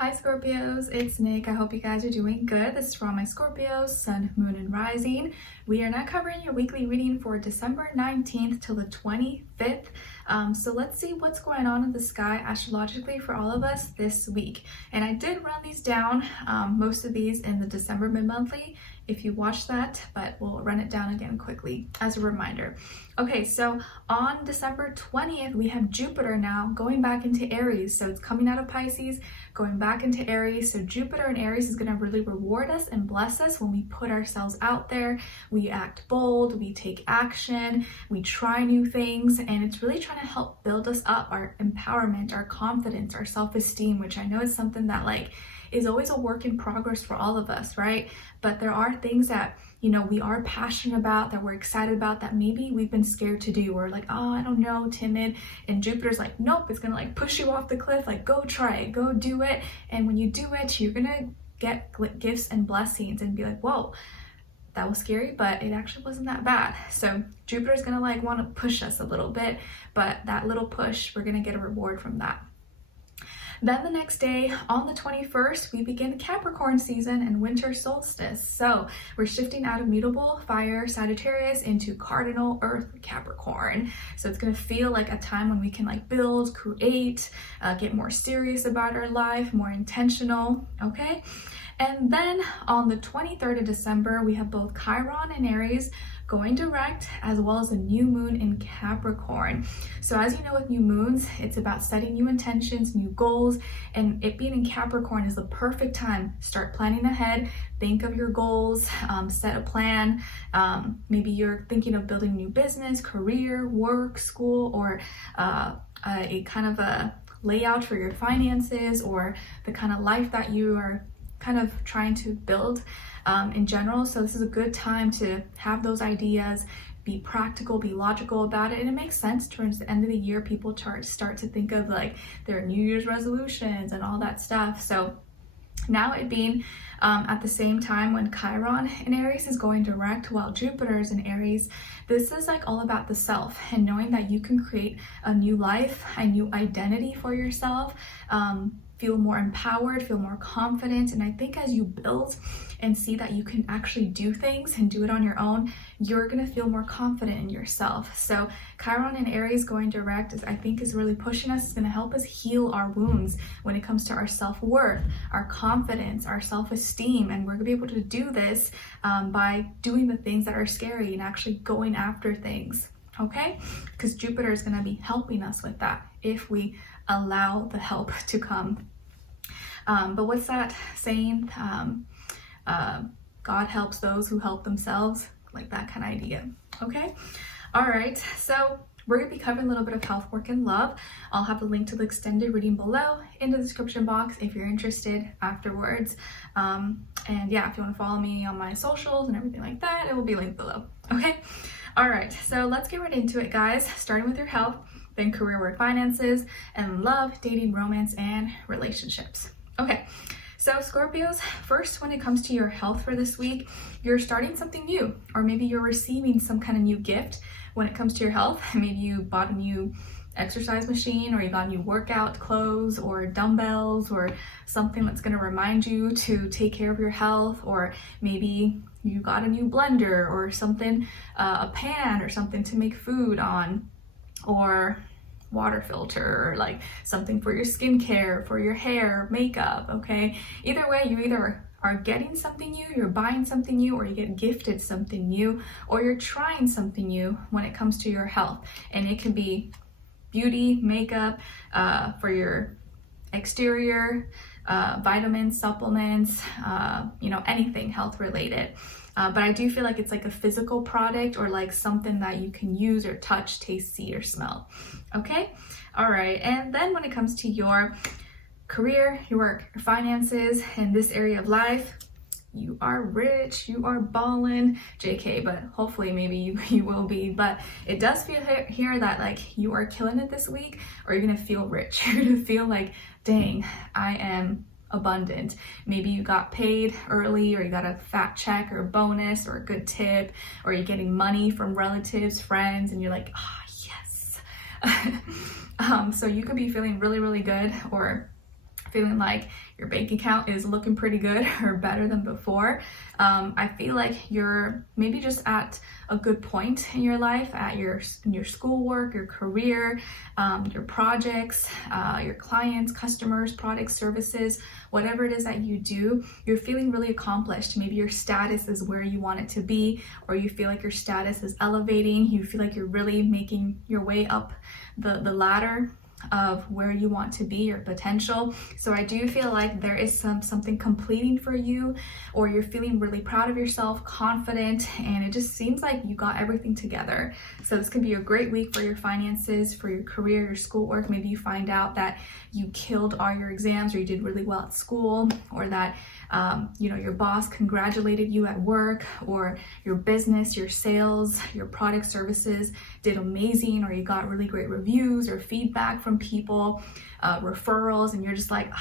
Hi Scorpios, it's Nick. I hope you guys are doing good. This is for all my Scorpios, Sun, Moon, and Rising. We are now covering your weekly reading for December 19th till the 25th. So let's see what's going on in the sky astrologically for all of us this week. And I did run these down, most of these in the December mid-monthly, if you watched that, but we'll run it down again quickly as a reminder. Okay, so on December 20th, we have Jupiter now going back into Aries. So it's coming out of Pisces, going back into Aries. So Jupiter in Aries is going to really reward us and bless us when we put ourselves out there. We act bold, we take action, we try new things, and it's really trying to help build us up, our empowerment, our confidence, our self-esteem, which I know is something that is always a work in progress for all of us, right? But there are things that, we are passionate about, that we're excited about, that maybe we've been scared to do. We're like, oh, I don't know, timid. And Jupiter's like, nope, it's gonna push you off the cliff, go try it, go do it. And when you do it, you're gonna get gifts and blessings and be like, whoa, that was scary, but it actually wasn't that bad. So Jupiter's gonna want to push us a little bit, but that little push, we're gonna get a reward from that. Then the next day, on the 21st, we begin Capricorn season and winter solstice. So we're shifting out of mutable fire Sagittarius into cardinal earth Capricorn. So it's going to feel like a time when we can build, create, get more serious about our life, more intentional, okay? And then on the 23rd of December, we have both Chiron and Aries going direct, as well as a new moon in Capricorn. So as you know, with new moons, it's about setting new intentions, new goals, and it being in Capricorn is the perfect time. Start planning ahead, think of your goals, set a plan. Maybe you're thinking of building a new business, career, work, school, or a kind of a layout for your finances, or the kind of life that you are kind of trying to build in general. So this is a good time to have those ideas, be practical, be logical about it. And it makes sense towards the end of the year, people start to think of their New Year's resolutions and all that stuff. So now it being at the same time when Chiron in Aries is going direct while Jupiter is in Aries, this is all about the self and knowing that you can create a new life, a new identity for yourself, feel more empowered, feel more confident. And I think as you build and see that you can actually do things and do it on your own, you're gonna feel more confident in yourself. So Chiron and Aries going direct I think is really pushing us. It's gonna help us heal our wounds when it comes to our self-worth, our confidence, our self-esteem. And we're gonna be able to do this by doing the things that are scary and actually going after things, okay? Because Jupiter is gonna be helping us with that if we allow the help to come. But what's that saying? God helps those who help themselves, that kind of idea. Okay, all right, so we're going to be covering a little bit of health, work, and love. I'll have a link to the extended reading below in the description box if you're interested afterwards. And yeah, if you want to follow me on my socials and everything like that, it will be linked below. Okay, all right, so let's get right into it, guys, starting with your health, then career, work, finances, and love, dating, romance, and relationships. Okay, so Scorpios, first, when it comes to your health for this week, you're starting something new, or maybe you're receiving some kind of new gift when it comes to your health. Maybe you bought a new exercise machine, or you got new workout clothes or dumbbells, or something that's going to remind you to take care of your health. Or maybe you got a new blender or something, a pan or something to make food on, or water filter, or something for your skincare, for your hair, makeup, okay? Either way, you either are getting something new, you're buying something new, or you get gifted something new, or you're trying something new when it comes to your health. And it can be beauty, makeup, for your exterior, vitamins, supplements, anything health related. But I do feel like it's a physical product, or something that you can use or touch, taste, see, or smell. Okay? All right. And then when it comes to your career, your work, your finances, in this area of life, you are rich, you are ballin', JK, but hopefully maybe you will be. But it does feel here that you are killing it this week, or you're gonna feel rich. You're gonna feel dang, I am abundant. Maybe you got paid early, or you got a fat check or a bonus or a good tip, or you're getting money from relatives, friends, and you're like, ah, yes. So you could be feeling really, really good, or feeling like your bank account is looking pretty good or better than before. I feel like you're maybe just at a good point in your life, at your schoolwork, your career, your projects, your clients, customers, products, services, whatever it is that you do, you're feeling really accomplished. Maybe your status is where you want it to be, or you feel like your status is elevating. You feel like you're really making your way up the ladder of where you want to be, your potential. So I do feel like there is something completing for you, or you're feeling really proud of yourself, confident, and it just seems like you got everything together. So this could be a great week for your finances, for your career, your schoolwork. Maybe you find out that you killed all your exams, or you did really well at school, or that your boss congratulated you at work, or your business, your sales, your product services did amazing, or you got really great reviews or feedback from people, referrals, and you're just like,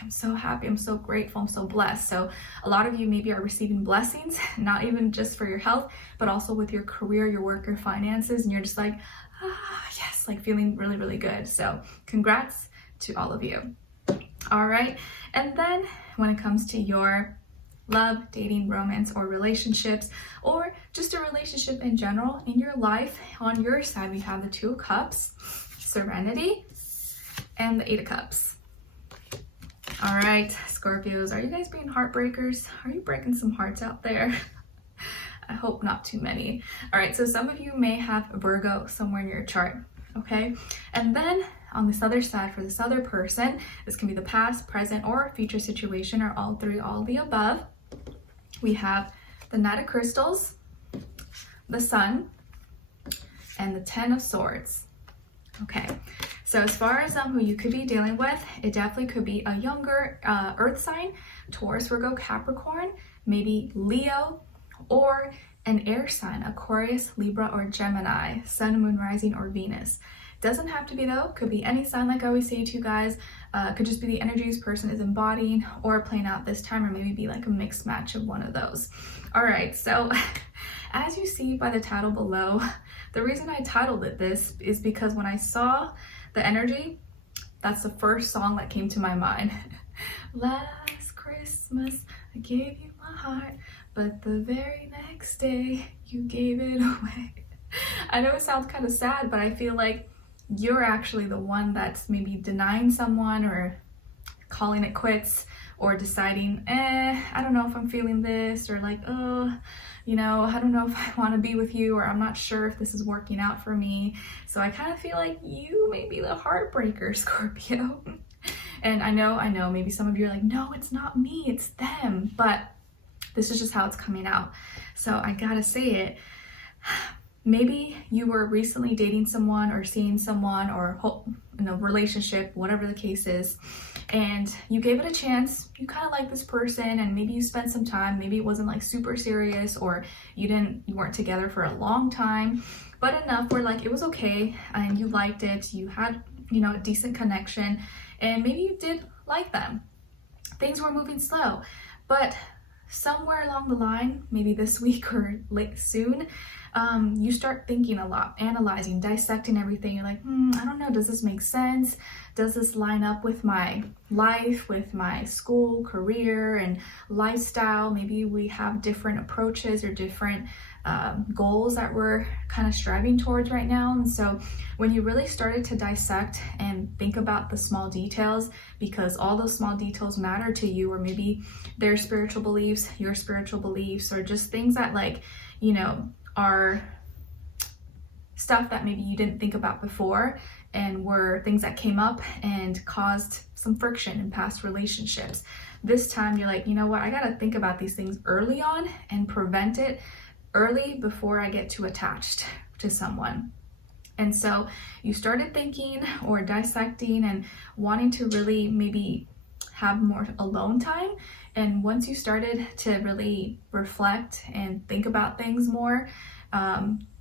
I'm so happy, I'm so grateful, I'm so blessed. So a lot of you maybe are receiving blessings, not even just for your health, but also with your career, your work, your finances, and you're just like, yes, like feeling really, really good. So congrats to all of you. All right, and then when it comes to your love, dating, romance, or relationships, or just a relationship in general in your life, on your side we have the Two of Cups, Serenity, and the Eight of Cups. All right, Scorpios, are you guys being heartbreakers? Are you breaking some hearts out there? I hope not too many. All right, so some of you may have Virgo somewhere in your chart, okay? And then on this other side, for this other person, this can be the past, present, or future situation, or all three, all the above. We have the Knight of Crystals, the Sun, and the Ten of Swords. Okay, so as far as who you could be dealing with, it definitely could be a younger earth sign, Taurus, Virgo, Capricorn, maybe Leo, or an air sign, Aquarius, Libra, or Gemini, Sun, Moon, Rising, or Venus. Doesn't have to be though, could be any sign, like I always say to you guys. Could just be the energies person is embodying or playing out this time, or maybe be like a mixed match of one of those. All right, so as you see by the title below, the reason I titled it this is because when I saw the energy, that's the first song that came to my mind. Last Christmas, I gave you my heart, but the very next day, you gave it away. I know it sounds kind of sad, but I feel like you're actually the one that's maybe denying someone, or calling it quits, or deciding, I don't know if I'm feeling this, or like, I don't know if I want to be with you, or I'm not sure if this is working out for me. So I kind of feel like you may be the heartbreaker, Scorpio. And I know, maybe some of you are like, no, it's not me, it's them. But this is just how it's coming out. So I gotta say it. Maybe you were recently dating someone, or seeing someone, or in a relationship, whatever the case is, and you gave it a chance. You kind of like this person, and maybe you spent some time. Maybe it wasn't like super serious, or you weren't together for a long time, but enough where like it was okay and you liked it. You had, a decent connection, and maybe you did like them. Things were moving slow, but somewhere along the line, maybe this week or late soon, you start thinking a lot, analyzing, dissecting everything. You're like, I don't know, does this make sense? Does this line up with my life, with my school, career, and lifestyle? Maybe we have different approaches or different goals that we're kind of striving towards right now. And so when you really started to dissect and think about the small details, because all those small details matter to you, or maybe their spiritual beliefs, your spiritual beliefs, or just things that are stuff that maybe you didn't think about before, and were things that came up and caused some friction in past relationships. This time you're like, you know what, I gotta think about these things early on and prevent it early before I get too attached to someone. And so you started thinking or dissecting and wanting to really maybe have more alone time. And once you started to really reflect and think about things more,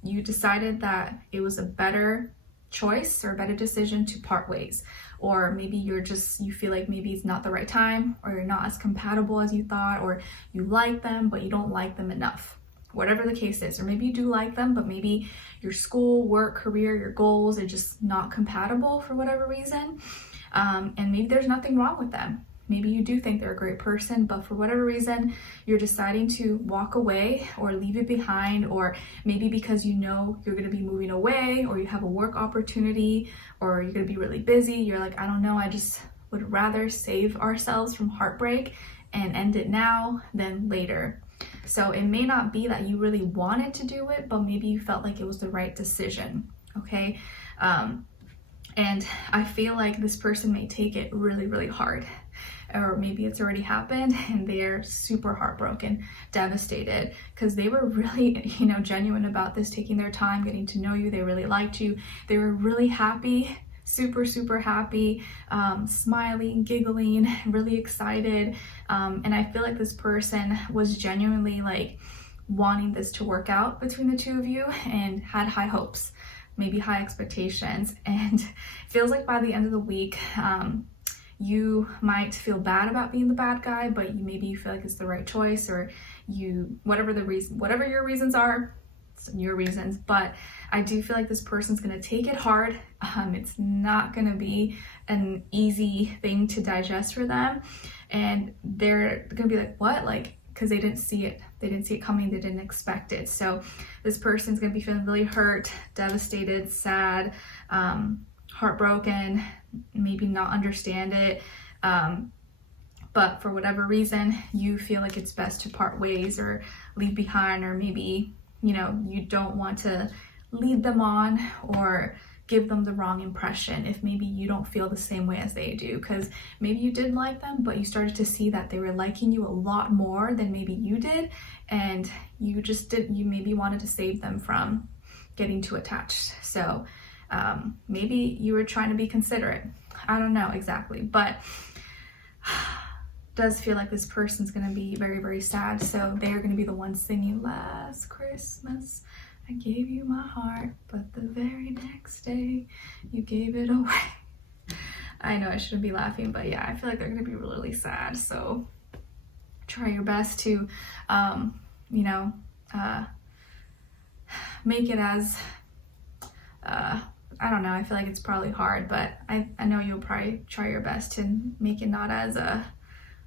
you decided that it was a better choice or a better decision to part ways. Or maybe you feel like maybe it's not the right time, or you're not as compatible as you thought, or you like them but you don't like them enough. Whatever the case is, or maybe you do like them, but maybe your school, work, career, your goals are just not compatible for whatever reason. and maybe there's nothing wrong with them. Maybe you do think they're a great person, but for whatever reason, you're deciding to walk away or leave it behind, or maybe because you know you're going to be moving away, or you have a work opportunity, or you're going to be really busy. You're like, I don't know, I just would rather save ourselves from heartbreak and end it now than later. So it may not be that you really wanted to do it, but maybe you felt like it was the right decision, okay? And I feel like this person may take it really, really hard. Or maybe it's already happened and they're super heartbroken, devastated, because they were really, genuine about this, taking their time, getting to know you. They really liked you. They were really happy, super, super happy, smiling, giggling, really excited. And I feel like this person was genuinely like wanting this to work out between the two of you and had high hopes, maybe high expectations. And it feels like by the end of the week, you might feel bad about being the bad guy, but maybe you feel like it's the right choice, or whatever your reasons are, it's your reasons. But I do feel like this person's gonna take it hard. It's not gonna be an easy thing to digest for them, and they're gonna be like, what? Like, because they didn't see it coming, they didn't expect it. So this person's gonna be feeling really hurt, devastated, sad, heartbroken, maybe not understand it, but for whatever reason you feel like it's best to part ways or leave behind, or maybe you don't want to lead them on or give them the wrong impression if maybe you don't feel the same way as they do, because maybe you did like them, but you started to see that they were liking you a lot more than maybe you did, and you maybe wanted to save them from getting too attached. So maybe you were trying to be considerate. I don't know exactly, but does feel like this person's going to be very, very sad. So they're going to be the ones singing, last Christmas I gave you my heart, but the very next day you gave it away. I know I shouldn't be laughing, but yeah, I feel like they're going to be really sad. So try your best to, make it as, I don't know, I feel like it's probably hard, but I know you'll probably try your best to make it not as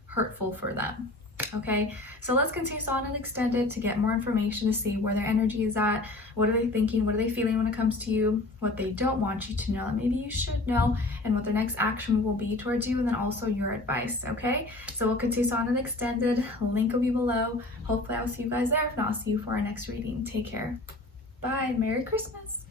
hurtful for them. Okay, so let's continue on and extend it to get more information, to see where their energy is at, what are they thinking, what are they feeling when it comes to you, what they don't want you to know that maybe you should know, and what their next action will be towards you, and then also your advice. Okay, so we'll continue on and extended. Link will be below. Hopefully I'll see you guys there. If not, I'll see you for our next reading. Take care. Bye. Merry Christmas.